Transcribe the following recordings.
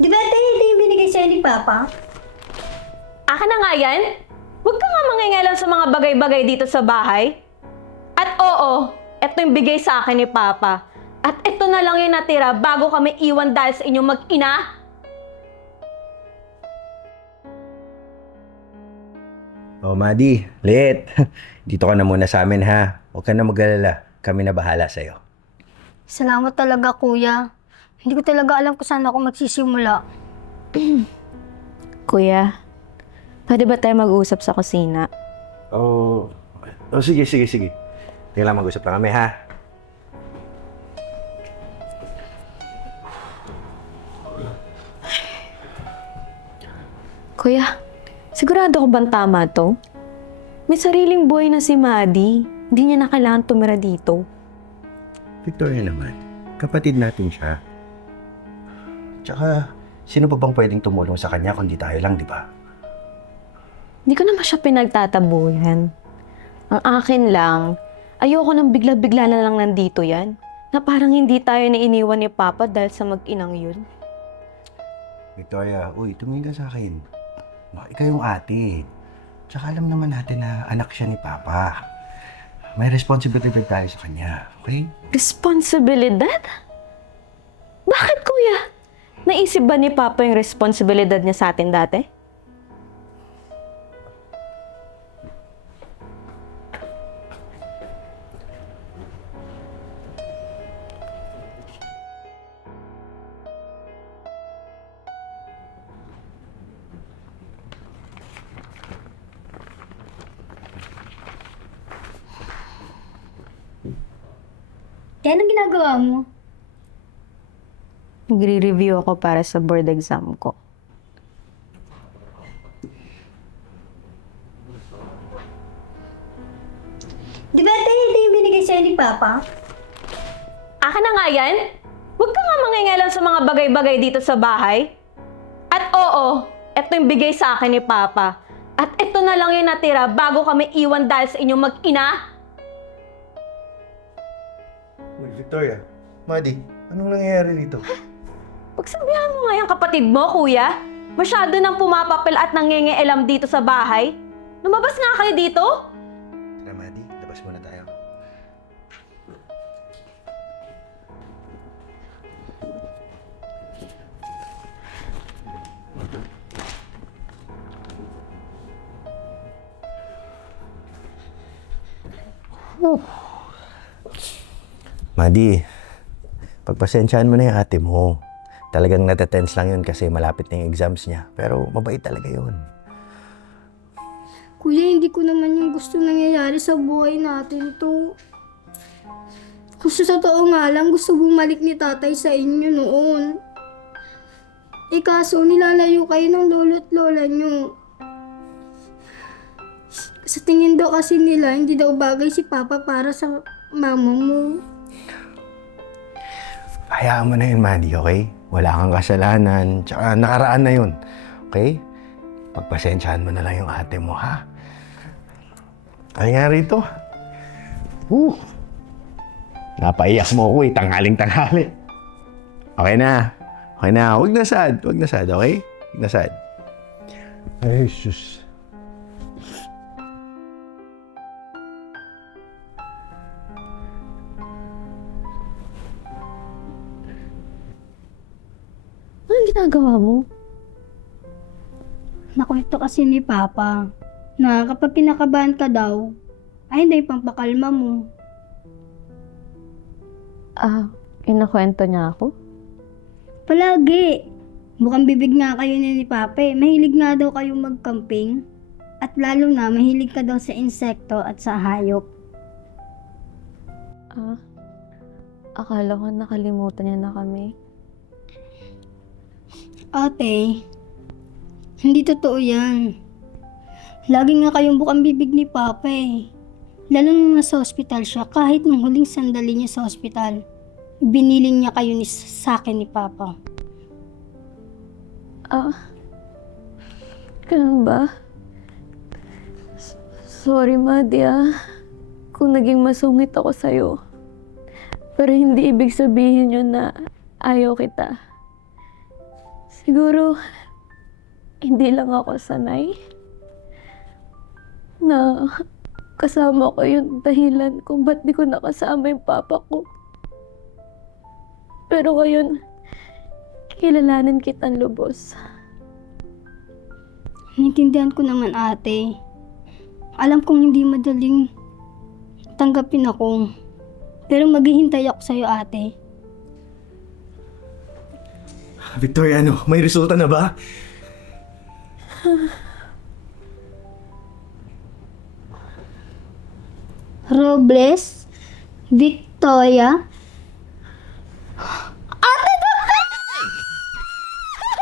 Di ba ito yung binigay sa'yo ni Papa? Akin na nga yan? Huwag ka nga mangingialam sa mga bagay-bagay dito sa bahay. At oo, ito yung bigay sa akin ni Papa. At ito na lang yung natira bago kami iwan dahil sa inyong mag-ina. Oh, Madi, Lit. Dito ka na muna sa amin, ha? Huwag ka na mag-alala. Kami na bahala sa'yo. Salamat talaga, Kuya. Hindi ko talaga alam kung saan ako magsisimula. Kuya, pwede ba tayo mag-usap sa kusina? Oh, sige. Tingnan lang, mag-usap lang kami, ha? Kuya, sigurado ko bang tama to? May sariling buhay na si Maddie. Hindi niya na kailangan tumira dito. Victoria naman, kapatid natin siya. Tsaka, sino pa bang pwedeng tumulong sa kanya kundi tayo lang, di ba? Hindi ko naman siya pinagtatabuyan. Ang akin lang, ayoko nang bigla-bigla na lang nandito yan. Na parang hindi tayo na iniwan ni Papa dahil sa mag-inang yun. Victoria, uy, tumingin ka sa akin. Ikaw yung ate. Tsaka alam naman natin na anak siya ni Papa. May responsibility tayo sa kanya, okay? Responsibilidad? Bakit, Kuya? Naisip ba ni Papa yung responsibilidad niya sa atin dati? Kaya anong ginagawa mo? Nagre-review ako para sa board exam ko. Di ba ito yung binigay sa'yo ni Papa? Akin na nga yan? Huwag ka nga mangingialam sa mga bagay-bagay dito sa bahay. At oo, ito yung bigay sa akin ni Papa. At ito na lang yung natira bago kami iwan dahil sa inyong mag-ina. Uy, Victoria, Madi, anong nangyayari dito? Pagsabihan mo nga yung kapatid mo, Kuya. Masyado nang pumapapil at nangingialam dito sa bahay. Lumabas nga kayo dito. Tara, Madi, labas muna tayo. Madi, pagpasensyahan mo na yung ate mo. Talagang natatense lang yun kasi malapit na yung exams niya. Pero mabait talaga yun. Kuya, hindi ko naman yung gusto nangyayari sa buhay natin to. Gusto sa totoo nga lang, gusto bumalik ni tatay sa inyo noon. Eh kaso, nilalayo kayo ng lolo at lola nyo. Sa tingin daw kasi nila, hindi daw bagay si Papa para sa mama mo. Hayaan mo na yun, Mandy, okay? Wala kang kasalanan, tsaka nakaraan na yun, okay? Pagpasensyahan mo na lang yung ate mo, ha? Kaya nga rito. Napaiyak mo ako tanghaling-tanghali. Okay na. Huwag na sad, okay? Huwag na sad. Ay, sus. Anong ginagawa mo? Nakwento kasi ni Papa na kapag kinakabahan ka daw, ay hindi pampakalma mo. Inakwento niya ako? Palagi. Bukang bibig nga kayo ni Papa eh. Mahilig nga daw kayo mag-camping. At lalo na, mahilig ka daw sa insekto at sa hayop. Akala ko nakalimutan niya na kami. Ate, hindi totoo yan. Lagi nga kayong bukang bibig ni Papa eh. Lalo nung nasa hospital siya, kahit nung huling sandali niya sa hospital, biniling niya kayo sa akin ni Papa. Ganun ba? Sorry, Maddie, kung naging masungit ako sa'yo. Pero hindi ibig sabihin yun na ayaw kita. Siguro, hindi lang ako sanay na kasama ko yung dahilan kung ba't di ko nakasama yung papa ko. Pero ngayon, kilalanin kitang lubos. Naintindihan ko naman, ate. Alam kong hindi madaling tanggapin ako. Pero maghihintay ako sa'yo, ate. Victoria, ano? May resulta na ba? Robles, Victoria.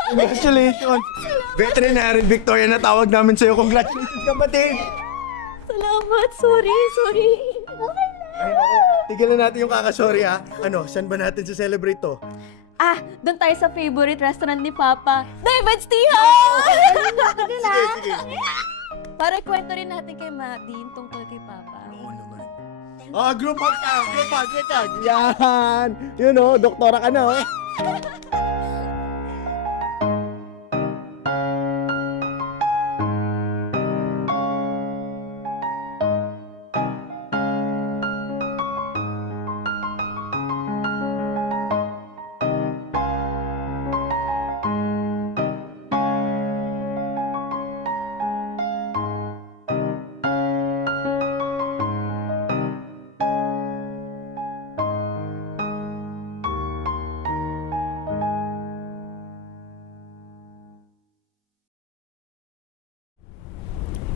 Congratulations! Veterinary Victoria na tawag namin sa'yo. Congratulations, kapatid! Salamat! Sorry! Ay, naku. Tigilan natin yung kakasorry, ha? Ano, saan ba natin sa-celebrate to? Doon tayo sa favorite restaurant ni Papa, David's Tea House! Sige. Para kwento rin natin kay Madeline tungkol kay Papa. Oo naman. Group hug ka! Group hug! Yan! Yun, oh, doktora ka na, oh.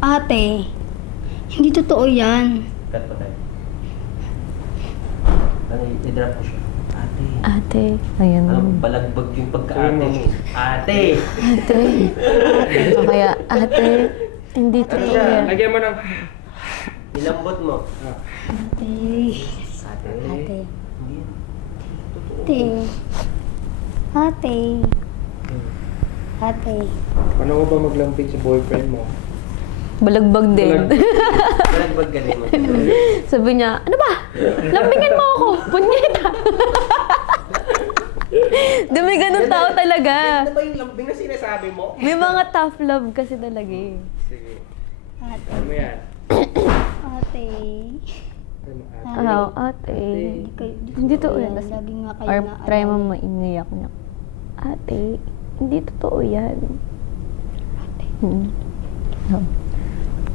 Ate, hindi totoo yan. Cut pa tayo. Ano, i-drop ko siya. Ate. Ate, ayan. Alam, balagbag yung pagka-ate mo. Ate! Kaya, ate, hindi Ano totoo siya? yan. Lagyan mo ng... Ilambot mo. Ate. Ate. Ate. Hindi yan. Ate. Ate. Ate. Paano ko ba maglampig sa boyfriend mo? Balagbag din. Balagbag galing mo. Sabi niya, ano ba? Lambingan mo ako! Punyeta! Dumi ganun tao talaga. Ano ba yung lambing na sinasabi mo? May mga tough love kasi talaga eh. Sige. Ate. Ano mo yan? Ate. Ano mo, ate? Ate. Hindi totoo yan. Lagi nga kayo Or na try mo maingiyak niya. Ate, hindi totoo yan. Ate.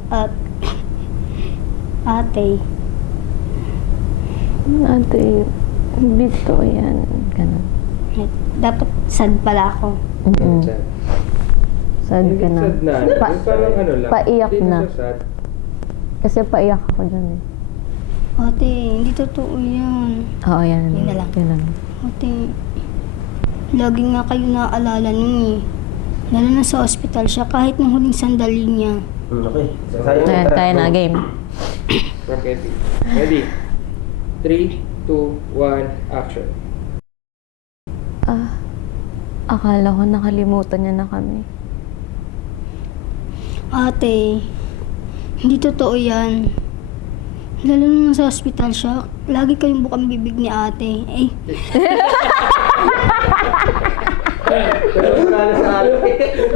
At ate. Ate, hindi totoo yan. Ganun. Dapat sad pala ako. Sad. Sad ka na. Sad na. Yung parang ano lang. Paiyak Hindi na. siya sad. Kasi paiyak ako dyan eh. Ate, hindi totoo yan. Oo, yan. Yun na lang. Yun lang. Ate, lagi nga kayo naaalala nun eh. Lalo na sa ospital siya kahit nung huling sandali niya. Okay. Ayan, kaya na game. Rockety. Ready? 3, 2, 1, action. Akala ko nakalimutan niya na kami. Ate, hindi totoo yan. Lalo na sa ospital siya, lagi kayong bukang bibig ni ate. Eh, Sobra na sa ate.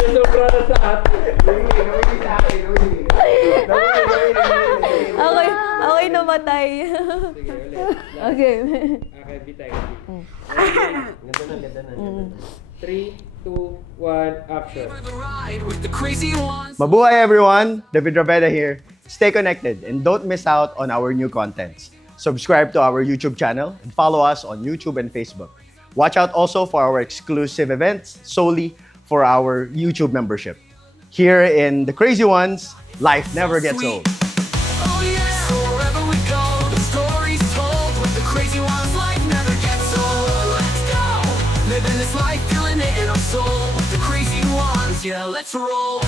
Sobra na sa ate. Okay, namatay. Sige, ulit. Okay. Okay, bitay. Ganda na. 3, 2, 1, action. Mabuhay everyone! David Raveda here. Stay connected and don't miss out on our new contents. Subscribe to our YouTube channel and follow us on YouTube and Facebook. Watch out also for our exclusive events solely for our YouTube membership. Here in The Crazy Ones, life never gets old. Oh yeah, wherever we go, the story's told. With the crazy ones, life never gets old. Let's go, living this life, feeling it in our soul. With the crazy ones, yeah, let's roll.